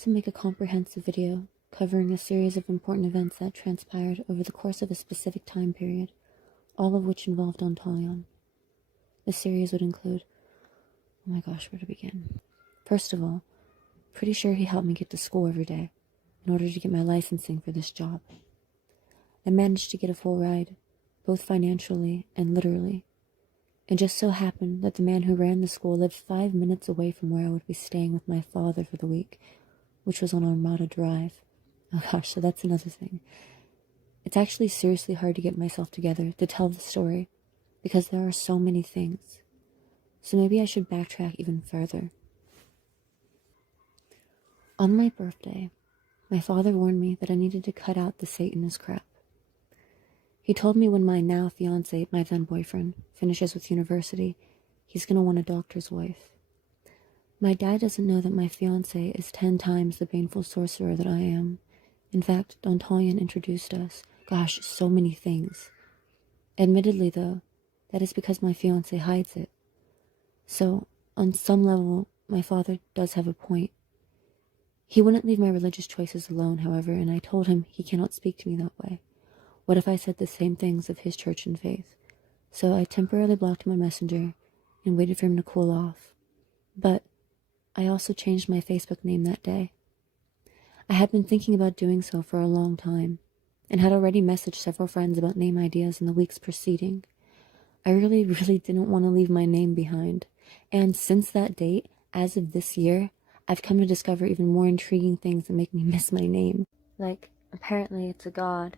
to make a comprehensive video covering a series of important events that transpired over the course of a specific time period, all of which involved Dantalion. The series would include... oh my gosh, where to begin? First of all, pretty sure he helped me get to school every day in order to get my licensing for this job. I managed to get a full ride, both financially and literally. It just so happened that the man who ran the school lived 5 minutes away from where I would be staying with my father for the week, which was on Armada Drive. Oh gosh, so that's another thing. It's actually seriously hard to get myself together to tell the story, because there are so many things. So maybe I should backtrack even further. On my birthday, my father warned me that I needed to cut out the Satanist crap. He told me when my now fiancé, my then boyfriend, finishes with university, he's gonna want a doctor's wife. My dad doesn't know that my fiancé is 10 times the baneful sorcerer that I am. In fact, Dantalion introduced us. Gosh, so many things. Admittedly, though, that is because my fiancé hides it. So, on some level, my father does have a point. He wouldn't leave my religious choices alone, however, and I told him he cannot speak to me that way. What if I said the same things of his church and faith? So I temporarily blocked my messenger and waited for him to cool off. But I also changed my Facebook name that day. I had been thinking about doing so for a long time, and had already messaged several friends about name ideas in the weeks preceding. I really didn't want to leave my name behind, and since that date, as of this year, I've come to discover even more intriguing things that make me miss my name. Like, apparently it's a god.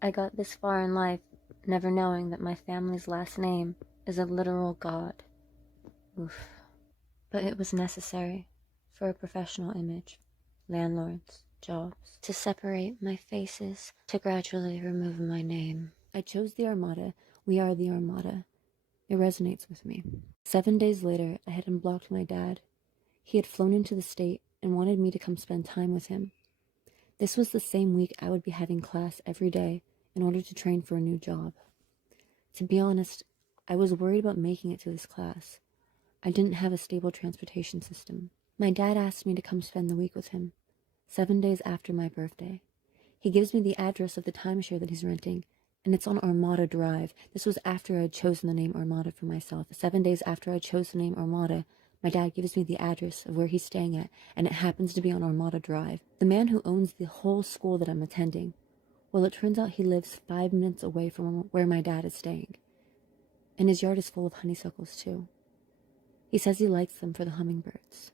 I got this far in life, never knowing that my family's last name is a literal god. Oof. But it was necessary for a professional image, landlords, jobs, to separate my faces, to gradually remove my name. I chose the Armada. We are the Armada. It resonates with me. 7 days later, I had unblocked my dad. He had flown into the state and wanted me to come spend time with him. This was the same week I would be having class every day in order to train for a new job. To be honest, I was worried about making it to this class. I didn't have a stable transportation system. My dad asked me to come spend the week with him, 7 days after my birthday. He gives me the address of the timeshare that he's renting, and it's on Armada Drive. This was after I had chosen the name Armada for myself. 7 days after I chose the name Armada, my dad gives me the address of where he's staying at, and it happens to be on Armada Drive. The man who owns the whole school that I'm attending, well, it turns out he lives 5 minutes away from where my dad is staying. And his yard is full of honeysuckles, too. He says he likes them for the hummingbirds.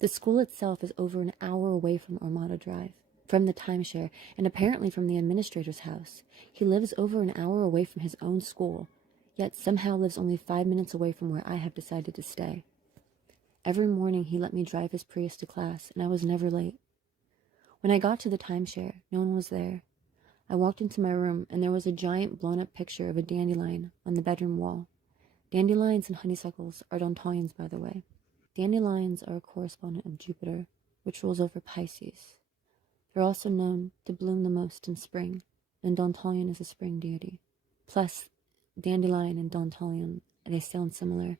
The school itself is over an hour away from Armada Drive, from the timeshare, and apparently from the administrator's house. He lives over an hour away from his own school, yet somehow lives only 5 minutes away from where I have decided to stay. Every morning he let me drive his Prius to class, and I was never late. When I got to the timeshare, no one was there. I walked into my room, and there was a giant blown-up picture of a dandelion on the bedroom wall. Dandelions and honeysuckles are Dantalions, by the way. Dandelions are a correspondent of Jupiter, which rules over Pisces. They're also known to bloom the most in spring, and Dantalion is a spring deity. Plus, dandelion and Dantalion, they sound similar.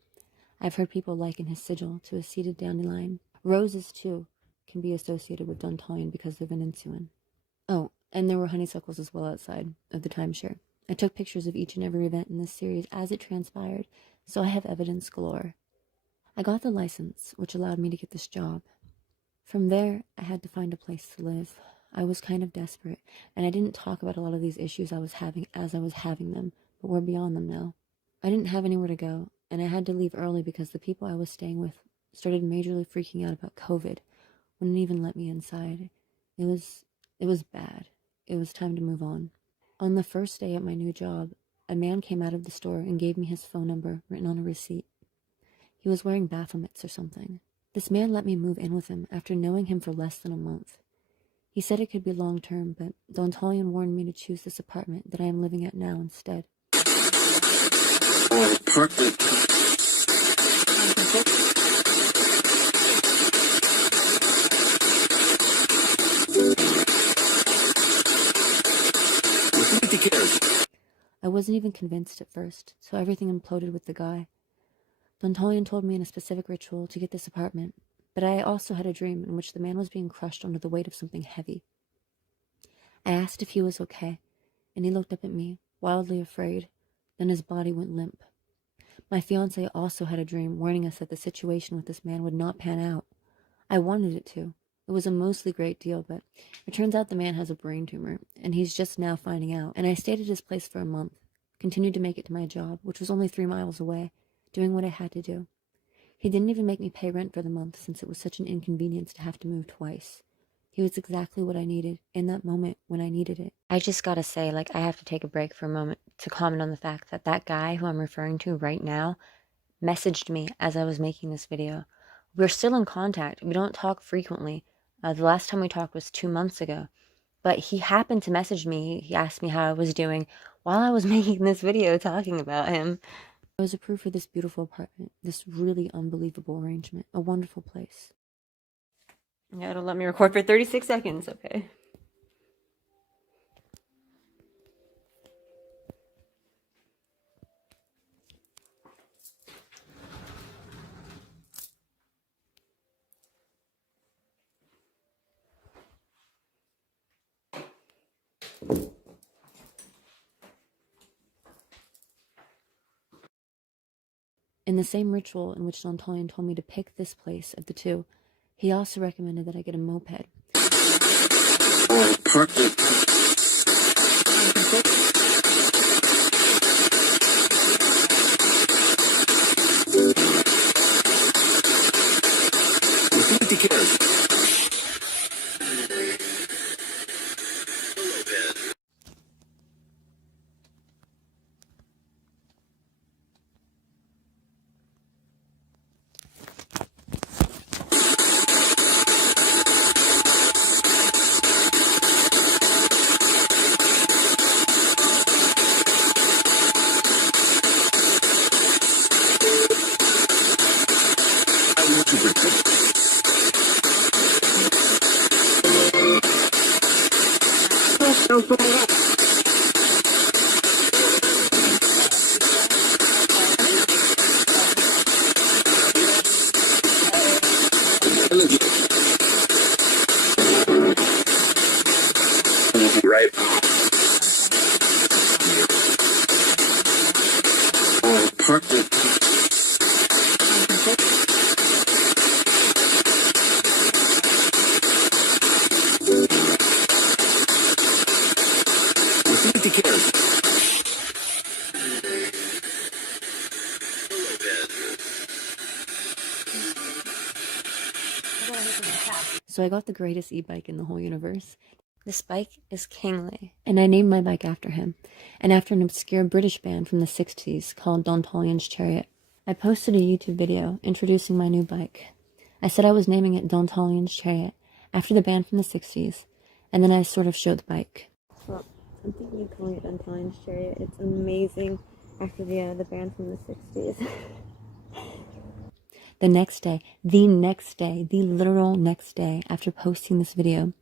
I've heard people liken his sigil to a seeded dandelion. Roses, too, can be associated with Dantalion because they're Venezuelan. Oh, and there were honeysuckles as well outside of the timeshare. I took pictures of each and every event in this series as it transpired, so I have evidence galore. I got the license, which allowed me to get this job. From there, I had to find a place to live. I was kind of desperate, and I didn't talk about a lot of these issues I was having as I was having them, but we're beyond them now. I didn't have anywhere to go, and I had to leave early because the people I was staying with started majorly freaking out about COVID. Wouldn't even let me inside. It was bad. It was time to move on. On the first day at my new job, a man came out of the store and gave me his phone number written on a receipt. He was wearing Baphomets or something. This man let me move in with him after knowing him for less than a month. He said it could be long-term, but Dantalion warned me to choose this apartment that I am living at now instead. I wasn't even convinced at first, so everything imploded with the guy. Dantalion told me in a specific ritual to get this apartment, But I also had a dream in which the man was being crushed under the weight of something heavy. I asked if he was okay, and he looked up at me, wildly afraid. Then his body went limp. My fiancé also had a dream warning us that the situation with this man would not pan out. I wanted it to. It was a mostly great deal, but it turns out the man has a brain tumor, and he's just now finding out. And I stayed at his place for a month, continued to make it to my job, which was only 3 miles away, doing what I had to do. He didn't even make me pay rent for the month since it was such an inconvenience to have to move twice. He was exactly what I needed in that moment when I needed it. I just gotta say, I have to take a break for a moment to comment on the fact that that guy who I'm referring to right now messaged me as I was making this video. We're still in contact. We don't talk frequently. The last time we talked was 2 months ago. But he happened to message me. He asked me how I was doing while I was making this video talking about him. I was approved for this beautiful apartment, this really unbelievable arrangement, a wonderful place. Yeah, it'll let me record for 36 seconds, okay. In the same ritual in which Dantalion told me to pick this place of the two, he also recommended that I get a moped. Right. Apartment. So I got the greatest e-bike in the whole universe. This bike is Kingly, and I named my bike after him, and after an obscure British band from the 60s called Dantalion's Chariot. I posted a YouTube video introducing my new bike. I said I was naming it Dantalion's Chariot, after the band from the 60s, and then I sort of showed the bike. Well, I'm thinking of calling it Dantalion's Chariot. It's amazing after the band from the 60s. The literal next day after posting this video,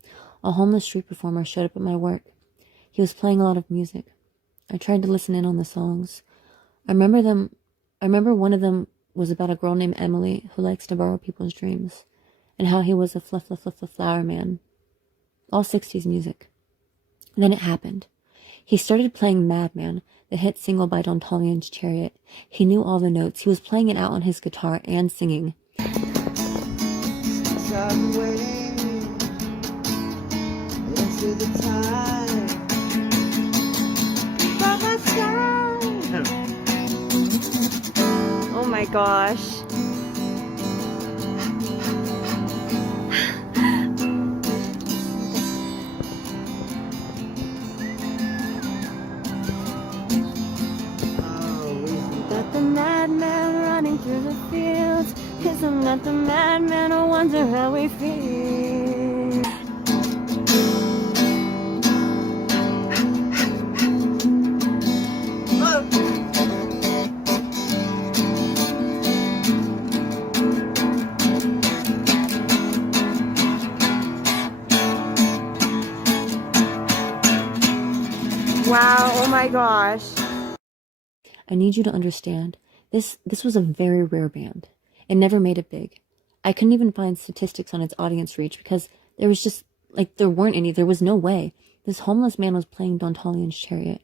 a homeless street performer showed up at my work. He was playing a lot of music. I tried to listen in on the songs. I remember one of them was about a girl named Emily who likes to borrow people's dreams, and how he was a flower man. All 60s music. And then it happened. He started playing Madman, the hit single by Dantalion's Chariot. He knew all the notes. He was playing it out on his guitar and singing. Oh my gosh. Got the madman running through the fields, 'cause I'm not the madman, I wonder how we feel. Wow, oh my gosh. I need you to understand, this was a very rare band. It never made it big. I couldn't even find statistics on its audience reach because there was just, like, there weren't any. There was no way. This homeless man was playing Dantalion's chariot.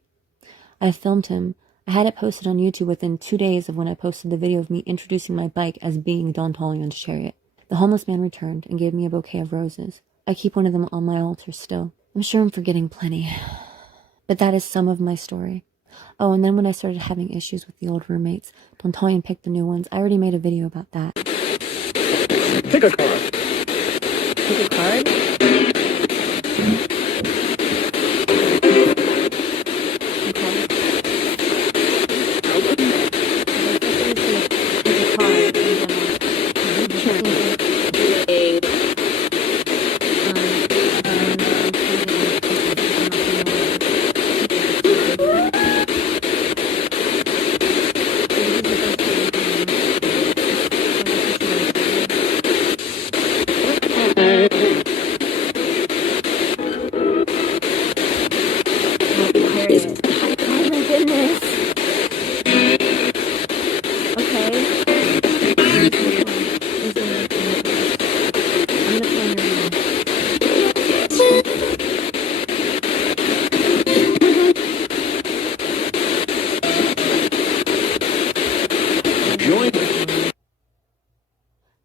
I filmed him. I had it posted on YouTube within 2 days of when I posted the video of me introducing my bike as being Dantalion's chariot. The homeless man returned and gave me a bouquet of roses. I keep one of them on my altar still. I'm sure I'm forgetting plenty. But that is some of my story. Oh, and then when I started having issues with the old roommates, Dantalion picked the new ones. I already made a video about that. Pick a card. Pick a card?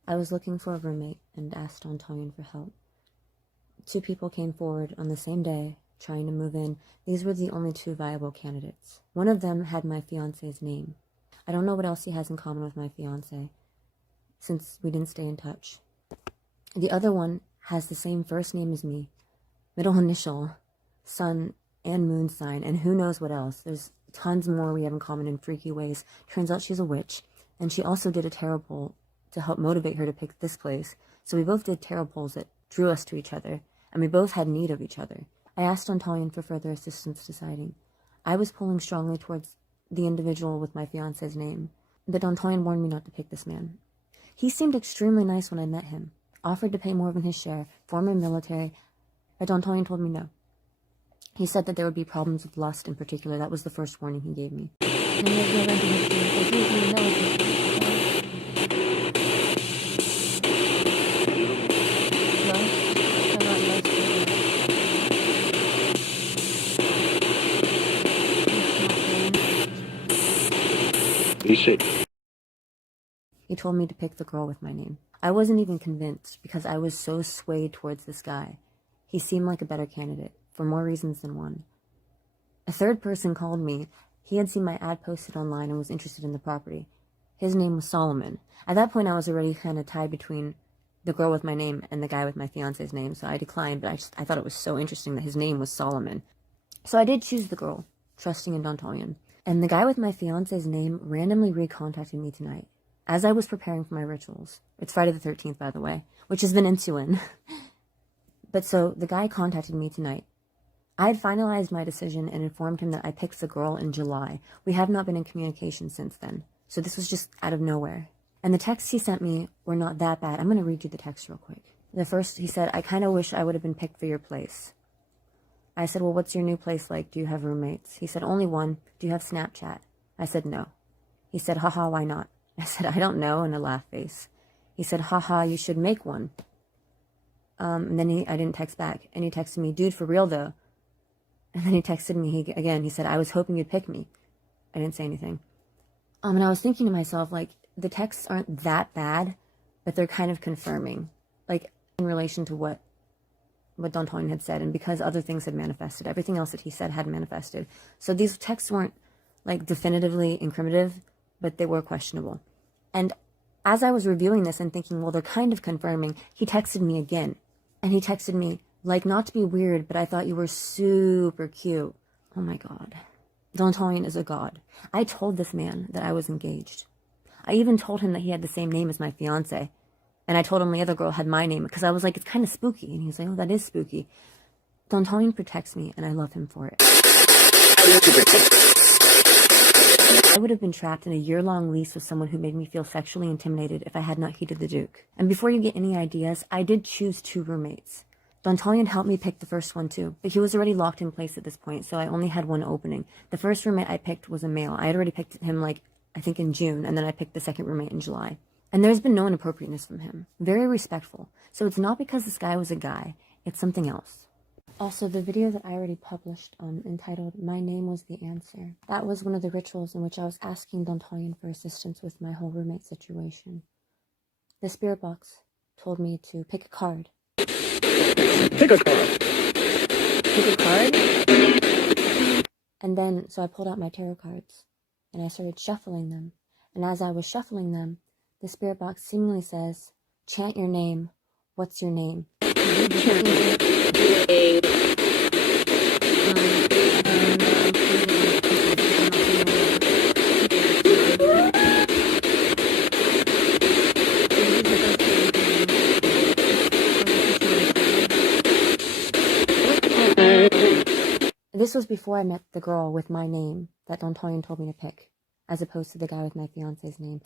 I was looking for a roommate and asked Dantalion for help. 2 people came forward on the same day, trying to move in. These were the only 2 viable candidates. One of them had my fiancé's name. I don't know what else he has in common with my fiancé, since we didn't stay in touch. The other one has the same first name as me, middle initial, sun and moon sign, and who knows what else. There's tons more we have in common in freaky ways. Turns out she's a witch, and she also did a tarot poll to help motivate her to pick this place. So we both did tarot polls that drew us to each other, and we both had need of each other. I asked Dantalion for further assistance deciding. I was pulling strongly towards the individual with my fiancé's name, but Dantalion warned me not to pick this man. He seemed extremely nice when I met him, offered to pay more than his share, former military, but Dantalion told me no. He said that there would be problems with lust in particular. That was the first warning he gave me. He told me to pick the girl with my name. I wasn't even convinced because I was so swayed towards this guy. He seemed like a better candidate, for more reasons than one. A third person called me. He had seen my ad posted online and was interested in the property. His name was Solomon. At that point, I was already kind of tied between the girl with my name and the guy with my fiancé's name, so I declined, but I thought it was so interesting that his name was Solomon. So I did choose the girl, trusting in Dantalion. And the guy with my fiancé's name randomly recontacted me tonight, as I was preparing for my rituals. It's Friday the 13th, by the way, which has been ensuing. But so, the guy contacted me tonight. I had finalized my decision and informed him that I picked the girl in July. We have not been in communication since then, so this was just out of nowhere. And the texts he sent me were not that bad. I'm going to read you the text real quick. The first, he said, "I kind of wish I would have been picked for your place." I said, "Well, what's your new place like? Do you have roommates?" He said, "Only one. Do you have Snapchat?" I said, "No." He said, "Haha, why not?" I said, "I don't know," and a laugh face. He said, "Haha, you should make one." And then I didn't text back. And he texted me, "Dude, for real though." And then he texted me again. He said, "I was hoping you'd pick me." I didn't say anything. And I was thinking to myself, like, the texts aren't that bad, but they're kind of confirming, like, in relation to what Dantalion had said, and because other things had manifested. Everything else that he said had manifested. So these texts weren't, like, definitively incriminative, but they were questionable. And as I was reviewing this and thinking, well, they're kind of confirming, he texted me again. And he texted me, like, not to be weird, but I thought you were super cute. Oh my god. Dantalion is a god. I told this man that I was engaged. I even told him that he had the same name as my fiancé. And I told him the other girl had my name, because I was like, it's kind of spooky. And he was like, oh, that is spooky. Dantalion protects me, and I love him for it. I would have been trapped in a year-long lease with someone who made me feel sexually intimidated if I had not heeded the Duke. And before you get any ideas, I did choose 2 roommates. Dantalion helped me pick the first one too, but he was already locked in place at this point, so I only had one opening. The first roommate I picked was a male. I had already picked him, like, I think in June, and then I picked the second roommate in July. And there's been no inappropriateness from him. Very respectful. So it's not because this guy was a guy. It's something else. Also, the video that I already published entitled My Name Was the Answer. That was one of the rituals in which I was asking Dantalion for assistance with my whole roommate situation. The spirit box told me to pick a card. Pick a card. Pick a card? And then, so I pulled out my tarot cards and I started shuffling them. And as I was shuffling them, the spirit box seemingly says, chant your name. What's your name? This was before I met the girl with my name that Dantalion told me to pick, as opposed to the guy with my fiance's name.